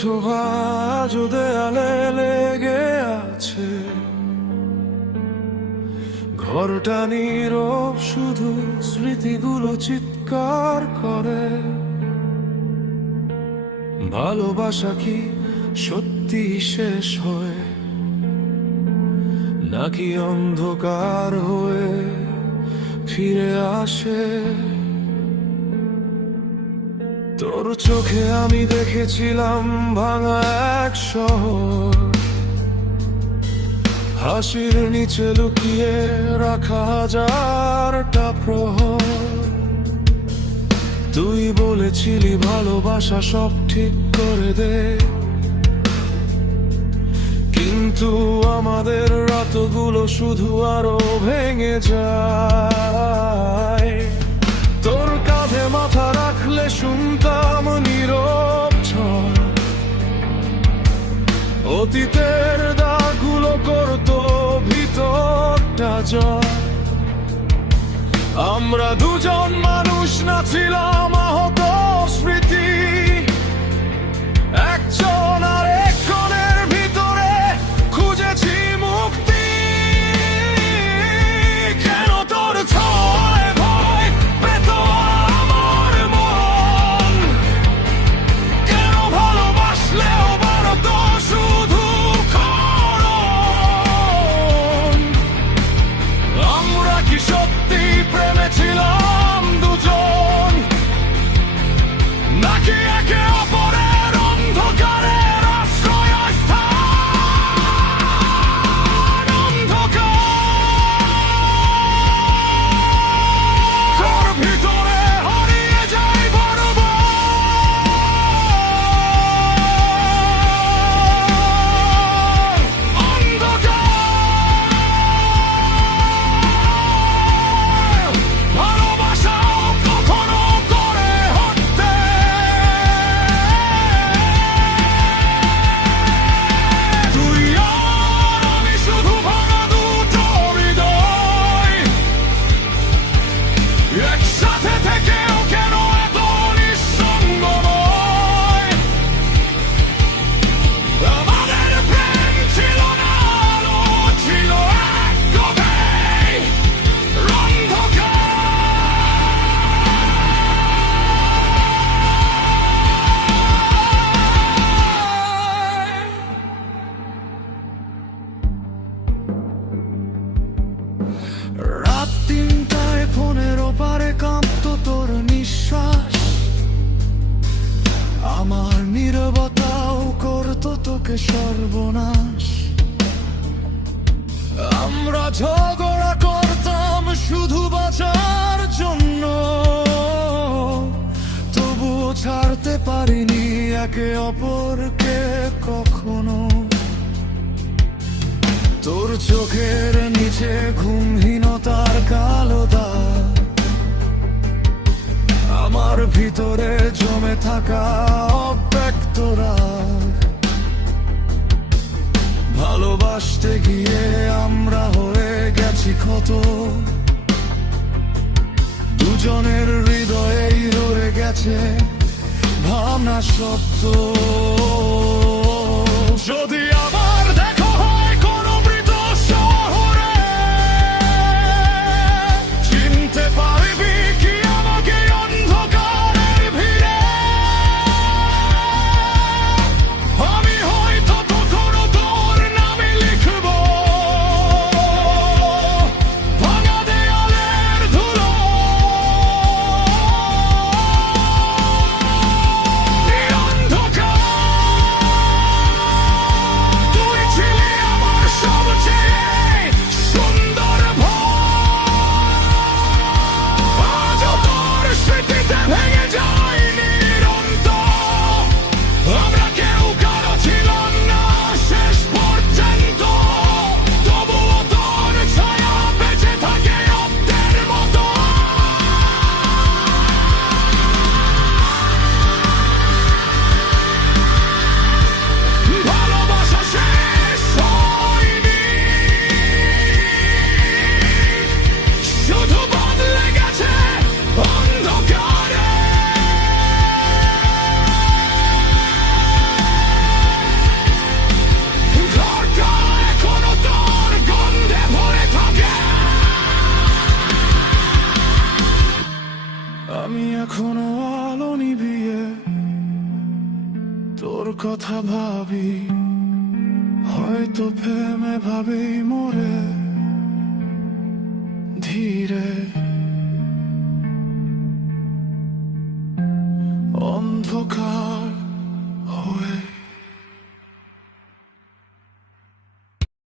ছোঁয়া আজ দেয়ালে লেগে আছে, ঘরটা নীরব, শুধু স্মৃতিগুলো চিৎকার করে। ভালোবাসা কি সত্যি শেষ হয়, নাকি অন্ধকার হয়ে ফিরে আসে? তোর চোখে আমি দেখেছিলাম ভাঙা এক শহর, হাসির নিচে লুকিয়ে রাখা হাজারটা প্রহর। তুই বলেছিলি ভালোবাসা সব ঠিক করে দে, কিন্তু আমাদের রাতগুলো শুধু আরো ভেঙে যায়। তোর কাঁধে মাথা রাখলে শুনতাম নীরব ঝড়, অতীতের দাগগুলো করতো ভিতরটা জ্বর। আমরা দুজন মানুষ না ছিলাম আহত স্মৃতি, একজন আর একজনের ভিতরে খুঁজেছি মুক্তি। কেন তোর ছয় ভয় পেত আমার মন, কেন ভালোবাসলেও বারত শুধু কারণ? আমরা কি সত্যি প্রেমে ছিলাম দুজন, নাকি একে অপরের অন্ধকারের আশ্রয়স্থান? অন্ধকার ভিতরে হারিয়ে যায় বারবার। ভালোবাসাও কখনো করে হত্যে, তুই আর আমি শুধু ভাঙা দুটো হৃদয়, একসাথে থেকেও কেন এত নিঃসঙ্গময়? আমাদের প্রেম ছিল না আলো, ছিল এক গভীর অন্ধকার। রাত 3টায় ফোনের ওপারে কাঁপতো তোর নিঃশ্বাস, আমার নীরবতাও করতো তোকে সর্বনাশ। আমরা ঝগড়া করতাম শুধু বাঁচার জন্য, তবুও ছাড়তে পারিনি একে অপরকে কখনো। তোর চোখের নিচে ঘুমহীনতার কালো দাগ, আমার ভিতরে জমে থাকা অব্যক্ত রাগ। ভালোবাসতে গিয়ে আমরা হয়ে গেছি ক্ষত, দুজনের হৃদয়েই রয়ে গেছে ভাবনা সত্য। যদি আবার দেখা হয় কোনো মৃত শহরে, চিনতে পারবি কি আমাকে অন্ধকারের ভিড়ে? আমি হয়তো তখনও তোর নামে লিখব ভাঙা দেয়ালের ধুলো। অন্ধকার হয়তো প্রেমে ভাবেই মোরে ধীরে অন্ধকার